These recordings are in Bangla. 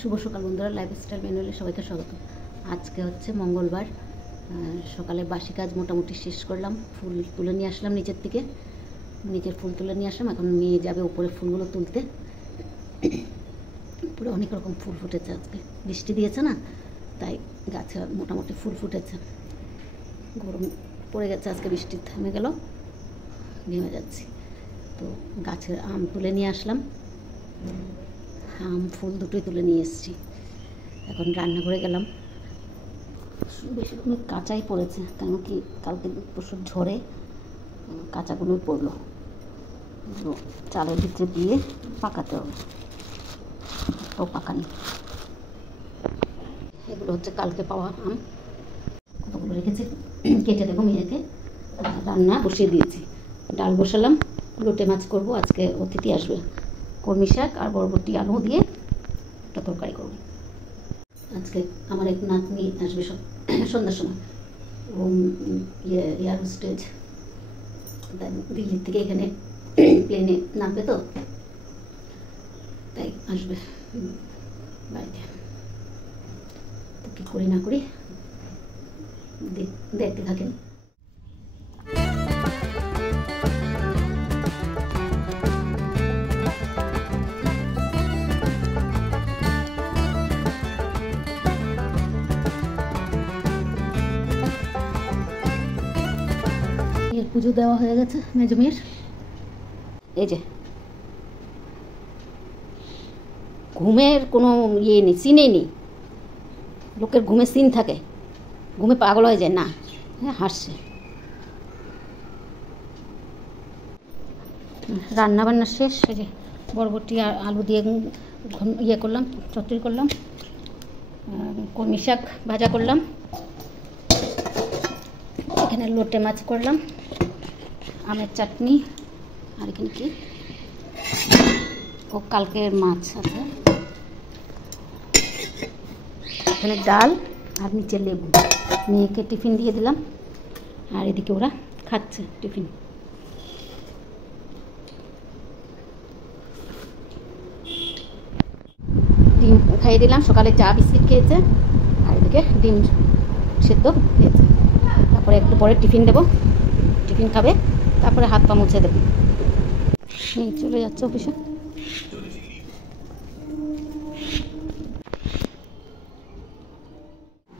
শুভ সকাল বন্ধুরা, লাইফস্টাইল ম্যানুয়ালে সবাইকে স্বাগত। আজকে হচ্ছে মঙ্গলবার। সকালে বাসি কাজ মোটামুটি শেষ করলাম। ফুল তুলে নিয়ে আসলাম নিচের থেকে, নিচের ফুল তুলে নিয়ে আসলাম। এখন নিয়ে যাবে উপরে ফুলগুলো তুলতে। উপরে অনেক রকম ফুল ফুটেছে, আজকে বৃষ্টি দিয়েছে না, তাই গাছে মোটামুটি ফুল ফুটেছে। গরম পড়ে গেছে, আজকে বৃষ্টি থেমে গেল, নেমে যাচ্ছি। তো গাছের আম তুলে নিয়ে আসলাম, আম ফুল দুটোই তুলে নিয়ে এসেছি। এখন রান্নাঘরে গেলাম। বেশিরভাগ কাঁচাই পড়েছে, কেন কি কালকে প্রচুর ঝড়ে কাঁচাগুলোই পড়লো। চালের ভিতরে দিয়ে পাকাতে হবে, তো পাকানি। এগুলো হচ্ছে কালকে পাওয়া আম, কতগুলো রেখেছি, কেটে দেবো মেয়েকে। রান্না বসিয়ে দিয়েছি, ডাল বসালাম, লোটে মাছ করব। আজকে অতিথি আসবে, কলমি শাক আর বরবটি আলু দিয়ে একটা তরকারি করব। আজকে আমার এক নাতনি আসবে সন্ধ্যার সময়। ও এয়ার হোস্টেজ, দিল্লির থেকে এখানে প্লেনে নামবে, তো তাই আসবে বাড়িতে। তো কী করি না করি দেখতে থাকেন। পুজো দেওয়া হয়ে গেছে মেজো মেয়ের। এই যে ঘুমের কোনো ইয়ে নেই, সিনেই নেই। লোকের ঘুমে সিন থাকে, ঘুমে পাগল হয়ে যায় না, হ্যাঁ হাসছে। রান্না বান্না শেষ। এই যে বরবটি আর আলু দিয়ে ইয়ে করলাম, চচ্চড়ি করলাম, কলমি শাক ভাজা করলাম, এখানে লোটে মাছ করলাম, আমের চাটনি, আর এখানে কি ও কালকের মাছ আছে, এখানে ডাল আর নিচে লেবু। মেয়েকে টিফিন দিয়ে দিলাম, আর এদিকে ওরা খাচ্ছে টিফিন। ডিম খাইয়ে দিলাম, সকালে চা বিস্কিট খেয়েছে, আর এদিকে ডিম সেদ্ধ খেয়েছে। তারপরে একটু পরে টিফিন দেবো, টিফিন খাবে, তারপরে হাত পা মুছে দেবো। চলে যাচ্ছে অফিসে।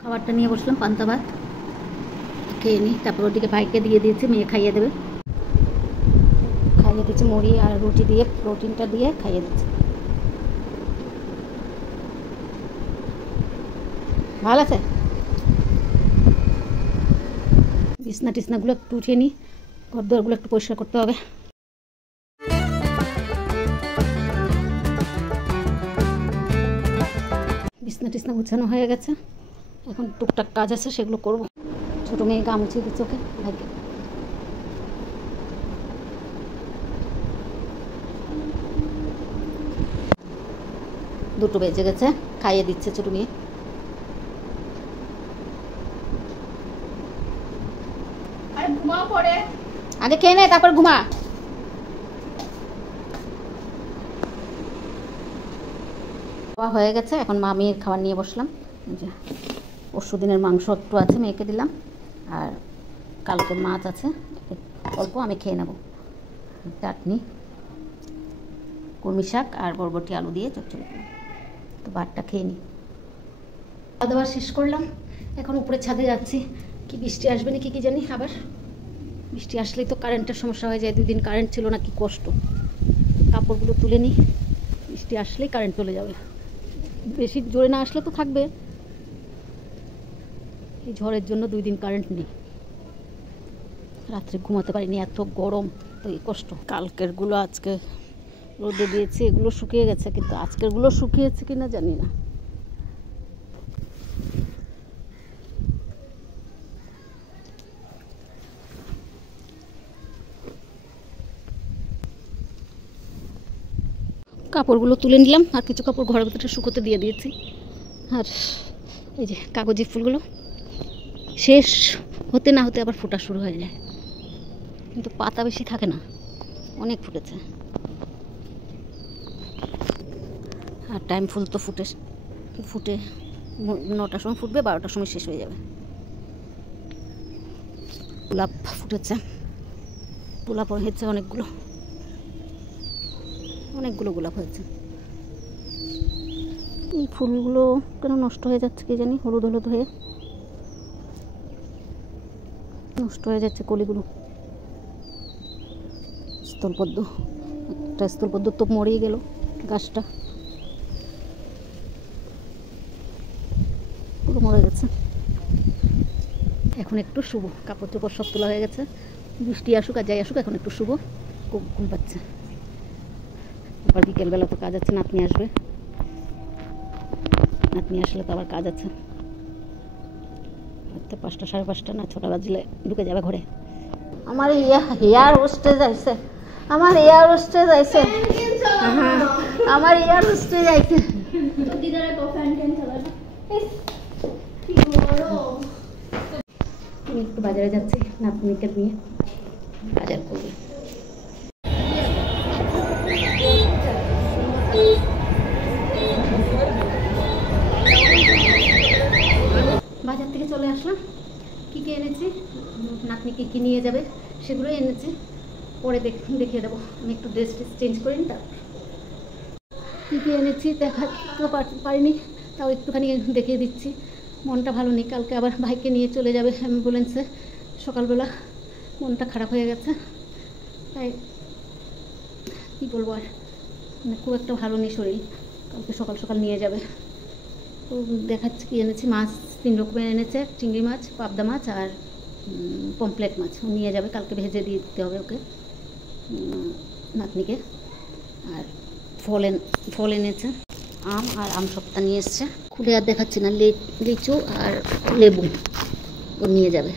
খাবারটা নিয়ে বসলাম, পান্তা ভাত খেয়ে নিই। তারপর ওদিকে ভাইকে দিয়ে দিয়েছি, মেয়ে খাইয়ে দেবে। খাইয়ে দিচ্ছি মুড়ি আর রুটি দিয়ে, প্রোটিনটা দিয়ে খাইয়ে দিচ্ছি। ভালো আছে। বিছনা টিছনাগুলো একটু উঠিয়ে নিই, ঘর দুয়ারগুলো একটু পরিষ্কার করতে হবে। বিছনা টিছনা গুছানো হয়ে গেছে, এখন টুকটাক কাজ আছে, সেগুলো করব। ছোটো মেয়ে গা মুছিয়ে দিচ্ছে ওকে, ভাইকে। দুটো বেজে গেছে, খাইয়ে দিচ্ছে ছোটো মেয়ে। আগে খেয়ে নে, তারপর ঘুমা। খাওয়া হয়ে গেছে, এখন মা মেয়ের খাবার নিয়ে বসলাম। পরশু দিনের মাংস একটু আছে, মেয়েকে দিলাম, আর কালকের মাছ আছে অল্প, আমি খেয়ে নেব। চাটনি, কলমি শাক আর বরবটি আলু দিয়ে চচ্চড়ি। তো ভাতটা খেয়ে নিই। খাওয়া দাওয়া শেষ করলাম, এখন উপরে ছাদে যাচ্ছি। কি বৃষ্টি আসবে নাকি কি জানি। আবার বৃষ্টি আসলেই তো কারেন্টের সমস্যা হয়ে যায়। 2 দিন কারেন্ট ছিল না, কি কষ্ট। কাপড়গুলো তুলে নিই, বৃষ্টি আসলেই কারেন্ট চলে যাবে। বেশি জোরে না আসলে তো থাকবে, এই ঝড়ের জন্য 2 দিন কারেন্ট নেই। রাত্রে ঘুমাতে পারিনি, এত গরম, তো এই কষ্ট। কালকেরগুলো আজকে রোদে দিয়েছি, এগুলো শুকিয়ে গেছে, কিন্তু আজকেরগুলো শুকিয়েছে কিনা জানি না। কাপড়গুলো তুলে নিলাম, আর কিছু কাপড় ঘরের ভিতরে শুকোতে দিয়ে দিয়েছি। আর এই যে কাগজি ফুলগুলো শেষ হতে না হতে আবার ফোটা শুরু হয়ে যায়, কিন্তু পাতা বেশি থাকে না, অনেক ফুটেছে। আর টাইম ফুল তো ফুটে ফুটে 9টার সময় ফুটবে, 12টার সময় শেষ হয়ে যাবে। গোলাপ ফুটেছে, গোলাপ হয়েছে অনেকগুলো গোলাপ হয়েছে। এই ফুলগুলো কেন নষ্ট হয়ে যাচ্ছে কি জানি, হলুদ হলুদ হয়ে নষ্ট হয়ে যাচ্ছে কলিগুলো। স্থলপদ্ম, একটা স্থলপদ্ম তো মরেই গেল গাছটা, পুরো মরে গেছে। এখন একটু শুভ, কাপড় চোপড় সব তোলা হয়ে গেছে। বৃষ্টি আসুক আর যাই আসুক, এখন একটু শুভ, ঘুম পাচ্ছে। আবার বিকেলবেলা তো কাজ আছে, নাতনি আসবে, নাতনি আসলে তো আবার কাজ আছে। 5টা 5:30 না 6টা বাজলে ঢুকে যাবে ঘরে। আমার হেয়ার হোস্টেজ আইছে, আমার হেয়ার হোস্টেজ আইছে, আমার হেয়ার হোস্টেজ আইছে। আমি একটু বাজারে যাচ্ছি, নাতনিকে নিয়ে বাজার করবো। বাজার থেকে চলে আসলাম, কী কী এনেছি, নাতনি কী কী নিয়ে যাবে সেগুলোই এনেছি, পরে দেখিয়ে দেবো। আমি একটু ড্রেস চেঞ্জ করি নি, তার কী কী এনেছি দেখাতে পারিনি, তাও একটুখানি দেখিয়ে দিচ্ছি। মনটা ভালো নেই, কালকে আবার ভাইকে নিয়ে চলে যাবে অ্যাম্বুলেন্সে, সকালবেলা মনটা খারাপ হয়ে গেছে, তাই কী বলবো আর, মানে খুব একটা ভালো নেই শরীর। কালকে সকাল সকাল নিয়ে যাবে। তো দেখাচ্ছি কী এনেছি। মাছ 3 রকমের এনেছে, চিংড়ি মাছ, পাবদা মাছ আর পমপ্লেট মাছ নিয়ে যাবে, কালকে ভেজে দিয়ে দিতে হবে ওকে, নাতনিকে। আর ফল এনেছে, আম আর আম সপ্তা নিয়ে এসছে, খুলে আর দেখাচ্ছি না। লিচু আর লেবু ও নিয়ে যাবে।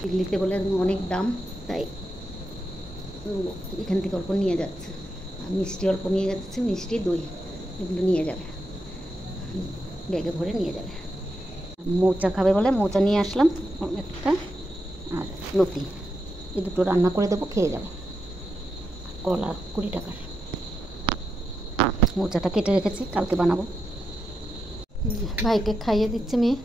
দিল্লিতে বলে অনেক দাম, তাই এখান থেকে অল্প নিয়ে যাচ্ছে। আর মিষ্টি অল্প নিয়ে যাচ্ছে, মিষ্টি দই এগুলো নিয়ে যাবে, ব্যাগে ভরে নিয়ে যাবে। মোচা খাবে বলে মোচা নিয়ে আসলাম একটা, আর লতি, এই দুটো রান্না করে দেবো, খেয়ে যাবে। কলা 20 টাকার, মোচাটা কেটে রেখেছি, কালকে বানাবো। ভাইকে খাইয়ে দিচ্ছে মেয়ে।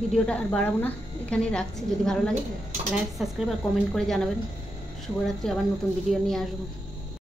ভিডিওটা আর বাড়াবো না, এখানেই রাখছি। যদি ভালো লাগে লাইক, সাবস্ক্রাইব আর কমেন্ট করে জানাবেন। শুভরাত্রি, আবার নতুন ভিডিও নিয়ে আসবো।